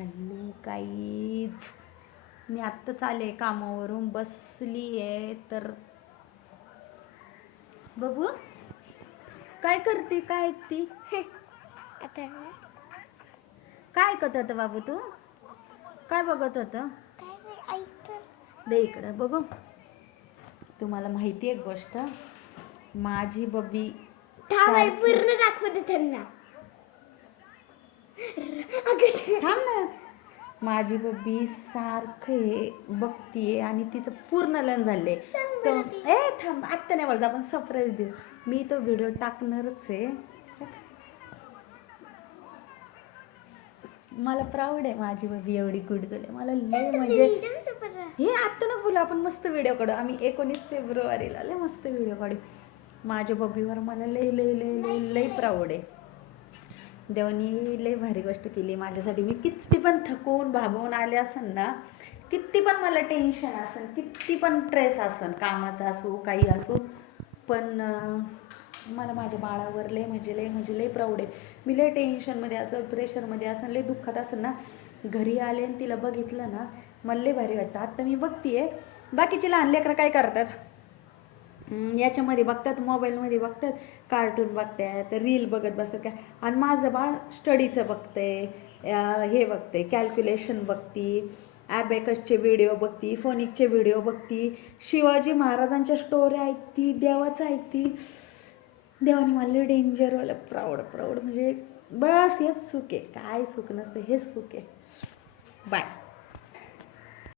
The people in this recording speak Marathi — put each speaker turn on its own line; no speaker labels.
हॅलो काहीच मी आत्ताच आले कामावरून बसली आहे तर बघू. काय करते काय ऐकती?
आता
काय ऐकत होतं बाबू तू? काय बघत होतं? दे इकडं बघू. तुम्हाला माहिती आहे एक गोष्ट? माझी बबी
पूर्ण दाखवते त्यांना.
थांब ना. माझी बबी सारखं हे बघतीये आणि तिचं पूर्ण लन झालंय. तर. ए थांब आत्ता नाही बोलत आपण सरप्राईज देऊ. मी तो व्हिडिओ टाकणारच आहे. मला प्राऊड आहे माझी बबी एवढी गुड आहे. मला लय म्हणजे हे आत्ता ना बोलू आपण मस्त व्हिडिओ काढू. आम्ही एकोणीस फेब्रुवारीला लय मस्त व्हिडिओ काढू. माझ्या बबीवर मला लय लय लय लय लय प्राऊड आहे. देवानी लय भारी गोष्ट केली माझ्यासाठी. मी किती पण थकून भागवून आले असेल ना किती पण मला टेन्शन असेल किती पण ट्रेस असेल कामाचा असो काही असो पण मला माझ्या बाळावर लय म्हणजे लय म्हणजे लय प्राऊड आहे. मी लय टेन्शनमध्ये असं प्रेशरमध्ये असं लय दुःखात असं ना घरी आले आणि तिला बघितलं ना मला लय भारी वाटतं. आत्ता मी बघतीये बाकीचे लहान लेकरं काय करतात? याच्यामध्ये बघतात मोबाईलमध्ये बघतात कार्टून बघतात रील बघत बसतात. काय आणि माझं बाळ स्टडीचं बघते हे बघते कॅल्क्युलेशन बघती ॲबेकसचे व्हिडिओ बघती फोनिकचे व्हिडिओ बघती. शिवाजी महाराजांच्या स्टोऱ्या ऐकती देवाचं ऐकती. देवाने मला डेंजरवालं प्राऊड प्राऊड म्हणजे बस हेच सुख आहे. काय सुख नसतं हेच सुख आहे. बाय